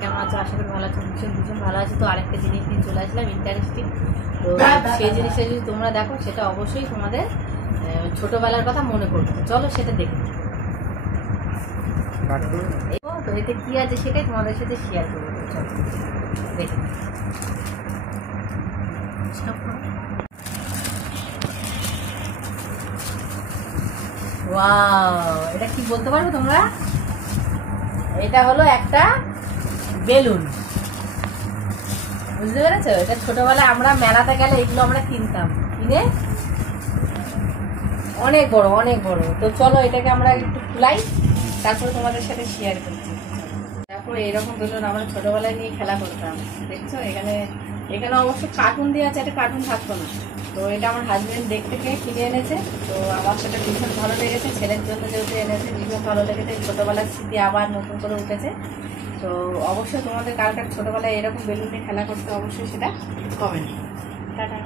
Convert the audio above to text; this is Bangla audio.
কেমন আছো? আশা করি ভালো আছো। ভীষণ ভীষণ ভালো আছে। তো আরেকটা জিনিস নিয়ে চলে আসলাম, ইন্টারেস্টিং। তো সেই জিনিসটা যদি তোমরা দেখো সেটা অবশ্যই তোমাদের ছোটবেলার কথা মনে পড়বে। চলো সেটা দেখো। তো এতে কি আছে সেটাই তোমাদের সাথে শেয়ার করবো। চলো দেখো। ওয়াও, এটা কি বলতে পারবে তোমরা? এটা হলো একটা বেলুন, বুঝতে পেরেছো? এটা ছোটবেলায় আমরা মেলাতে গেলে এগুলো আমরা কিনতাম, কিনে অনেক বড় অনেক বড়। তো চলো এটাকে আমরা একটু খুলাই, তারপরে তোমাদের সাথে শেয়ার করছি। তারপরে এরকম বেলুন আমরা ছোটবেলায় নিয়ে খেলা করতাম। দেখছো এখানে এখানে অবশ্য কার্টুন দিয়ে আছে, একটা কার্টুন থাকতো না। তো এটা আমার হাজবেন্ড দেখতে গিয়ে কিনে এনেছে। তো আমার সেটা ভীষণ ভালো লেগেছে, ছেলের জন্য যেহেতু এনেছে ভীষণ ভালো লেগেছে। ছোটবেলার স্মৃতি আবার নতুন করে উঠেছে। তো অবশ্যই তোমাদের কার কার ছোটবেলায় এরকম বেলুন দিয়ে খেলা করতে অবশ্যই সেটা কমেন্ট। টাটা।